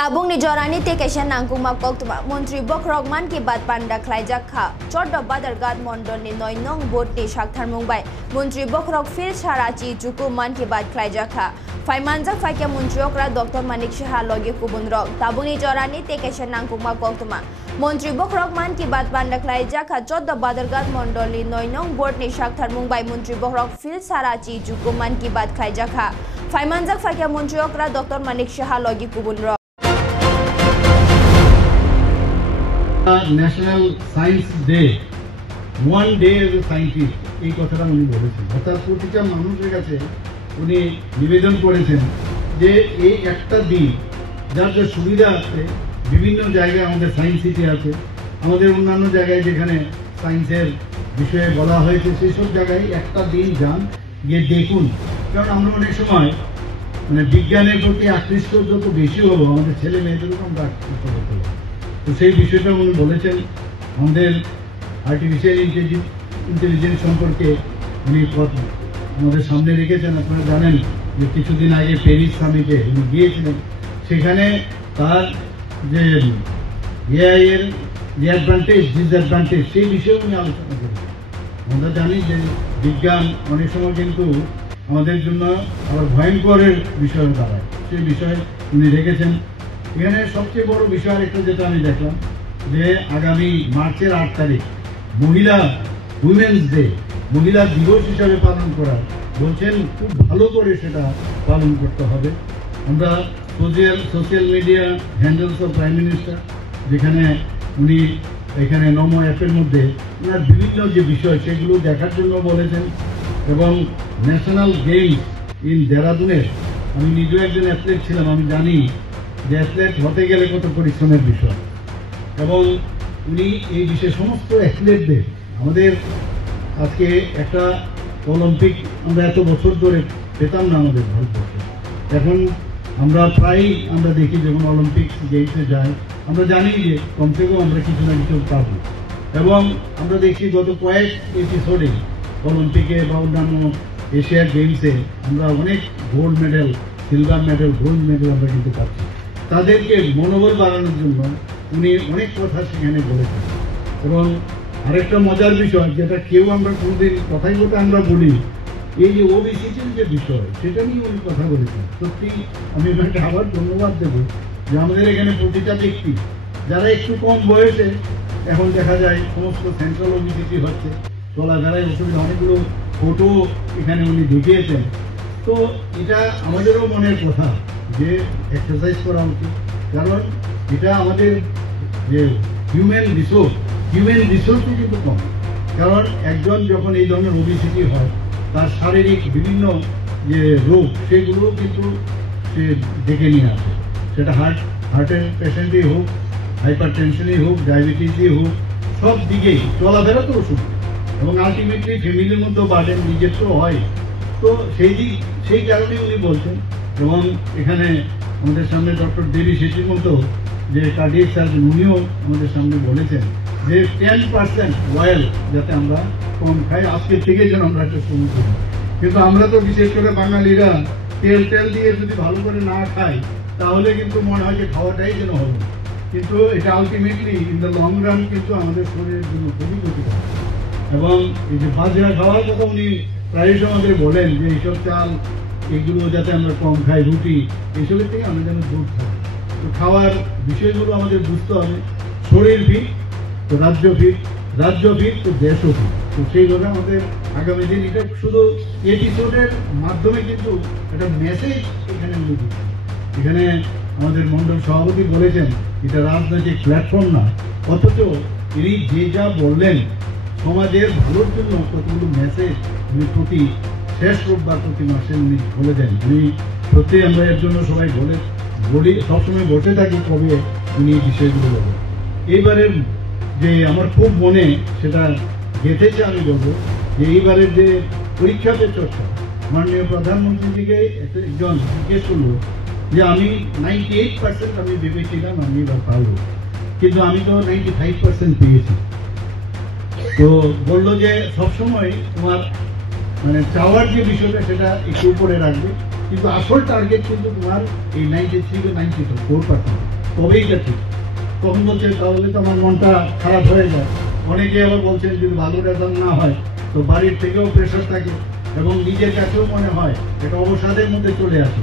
Tabung ni jorani te keshan nangkuma koktuma Montri Bokrok man ki bat panda khlaijak kha Chorda Badargat Mondol ni Noinong Bot ni Shakthar Mumbai Montri Bokrok fil Sharachi Juku man ki bat khlaijak kha Faimanjak faike Montriokra Dr. Manik Shah logi kubunrok Tabung ni jorani te keshan nangkuma koktuma Montri Bokrok man ki bat panda khlaijak kha Chorda Badargat Mondol ni Noinong Bot ni Shakthar Mumbai Montri Bokrok fil Sharachi Juku man ki bat khlaijak kha Faimanjak faike Montriokra Dr. Manik Shah logi kubunrok national science day one day as a scientist এই কথাটা উনি বলেছেন অর্থাৎ প্রতিটা মানুষের কাছে উনি নিবেদন করেছেন যে এই একটা দিন যার যে সুবিধা আছে বিভিন্ন জায়গায় আমাদের সায়েন্স সিটি আছে আমাদের অন্যান্য জায়গায় যেখানে সায়েন্সের বিষয়ে বলা হয়েছে সেই সব জায়গায় একটা দিন যান গিয়ে দেখুন কারণ আমরা অনেক সময় মানে বিজ্ঞানের প্রতি আকৃষ্ট যত বেশি হবো আমাদের ছেলে মেয়েদেরও আমরা আকৃষ্ট করতে হবে তো সেই বিষয়টা উনি বলেছেন আমাদের আর্টিফিশিয়াল ইন্টেলিজেন্স সম্পর্কে উনি আমাদের সামনে রেখেছেন আপনারা জানেন যে কিছুদিন আগে প্যারিস সামিটে উনি গিয়েছিলেন সেখানে তার যে এআই এর যে অ্যাডভান্টেজ ডিসঅ্যাডভান্টেজ সেই বিষয়ে উনি আলোচনা করেছেন আমরা জানি যে বিজ্ঞান অনেক সময় কিন্তু আমাদের জন্য আবার ভয়ঙ্করের বিষয় দাঁড়ায় সেই বিষয়ে উনি রেখেছেন এখানে সবচেয়ে বড় বিষয় একটা যেটা আমি দেখলাম যে আগামী মার্চের 8 তারিখ মহিলা উইমেন্স ডে মহিলা দিবস হিসাবে পালন করা বলছেন খুব ভালো করে সেটা পালন করতে হবে আমরা social media handles of prime minister যেখানে উনি এখানে নমো অ্যাপের মধ্যে ওনার বিভিন্ন যে বিষয় সেগুলো দেখার জন্য বলেছেন এবং ন্যাশনাল গেমস ইন দেরাদুনের আমি নিজেও একজন অ্যাথলেট ছিলাম আমি জানি যে অ্যাথলেট হতে গেলে কত পরিশ্রমের বিষয় এবং উনি এই বিষয়ে সমস্ত অ্যাথলেটদের আমাদের আজকে একটা অলিম্পিক আমরা এত বছর ধরে পেতাম না আমাদের ভারতবর্ষে এখন আমরা প্রায়ই আমরা দেখি যখন অলিম্পিক গেমসে যাই আমরা জানি যে কমসে কম আমরা কিছু না কিছু পাবো এবং আমরা দেখি গত কয়েক এপিসোডে অলিম্পিকে বা অন্যান্য এশিয়ার গেমসে আমরা অনেক gold medal silver medal bronze medal আমরা কিন্তু পাচ্ছি তাদেরকে মনোবল বাড়ানোর জন্য উনি অনেক কথা সেখানে বলেছেন এবং আরেকটা মজার বিষয় যেটা কেউ আমরা কোনোদিন কথাই কথা আমরা বলি এই যে ওবিসিটির যে বিষয় সেটা নিয়ে উনি কথা বলেছেন সত্যি আমি ওনাকে আবার ধন্যবাদ দেব যে আমাদের এখানে প্রতিটা ব্যক্তি যারা একটু কম বয়সে এখন দেখা যায় সমস্ত সেন্ট্রাল ওবিসিটি হচ্ছে চলাফেরায় অসুবিধা অনেকগুলো ফটো এখানে উনি দেখিয়েছেন তো এটা আমাদেরও মনের কথা যে এক্সারসাইজ করা উচিত কারণ এটা আমাদের যে হিউম্যান রিসোর্সও কিন্তু কম কারণ একজন যখন এই ধরনের ওবিসিটি হয় তার শারীরিক বিভিন্ন যে রোগ সেগুলো কিন্তু সে ডেকে নিয়ে আসে সেটা হার্টের পেশেন্টই হোক হাইপার টেনশনই হোক ডায়াবেটিসই হোক সব দিকেই চলাফেরা তো ওষুধ এবং আলটিমেটলি ফ্যামিলির মধ্যেও বাড়েন নিজের তো হয় তো সেই কারণে উনি বলছেন এবং এখানে আমাদের সামনে ডক্টর দেবী শেঠির মতো যে কার্ডিয়াক সার্জন উনিও আমাদের সামনে বলেছেন যে 10% অয়েল যাতে আমরা কম খাই আজকে থেকে যেন আমরা একটা শুরু করি কিন্তু আমরা তো বিশেষ করে বাঙালিরা তেল দিয়ে যদি ভালো করে না খাই তাহলে কিন্তু মনে হয় যে খাওয়াটাই যেন হবে কিন্তু এটা ultimately in the long run কিন্তু আমাদের শরীরের জন্য খুবই ক্ষতিকর এবং এই যে বাজরা খাওয়ার কথা উনি প্রায়শই আমাদের বলেন যে এইসব চাল এগুলো যাতে আমরা কম খাই রুটি এইসবের থেকে আমরা যেন দূর থাকি তো খাওয়ার বিষয়গুলো আমাদের বুঝতে হবে শরীর ফিট তো রাজ্য ফিট তো দেশও ফিট তো সেইভাবে আমাদের আগামী দিন এটা শুধু এপিসোডের মাধ্যমে কিন্তু একটা মেসেজ এখানে উনি দিচ্ছেন এখানে আমাদের মণ্ডল সভাপতি বলেছেন এটা রাজনৈতিক প্ল্যাটফর্ম না অথচ তিনি যে যা বললেন সমাজের ভালোর জন্য কতগুলো মেসেজ উনি প্রতি শেষ রোববার প্রতি মাসে উনি বলে দেন উনি সত্যি আমরা এর জন্য সবাই বলি সবসময় বসে থাকি কবে উনি এই বিষয়গুলো বলেন এইবারের যে আমার খুব মনে সেটা গেঁথেছে আমি বলবো যে এইবারের যে পরীক্ষা পে চর্চা মাননীয় প্রধানমন্ত্রীজিকে একজন জিজ্ঞেস করলো যে আমি 98% আমি ভেবেছিলাম আমি এবার পারবো কিন্তু আমি তো 95% পেয়েছি তো বললো যে সবসময় তোমার মানে চাওয়ার যে বিষয়টা সেটা একটু উপরে রাখবে কিন্তু আসল টার্গেট কিন্তু তোমার এই 93-94%, তবেই এটা ঠিক। তখন বলছে তাহলে তো আমার মনটা খারাপ হয়ে যায়। অনেকে আবার বলছেন যদি ভালো রেজাল্ট না হয় তো বাড়ির থেকেও প্রেশার থাকে এবং নিজের কাছেও মনে হয় এটা অবসাদের মধ্যে চলে আসে।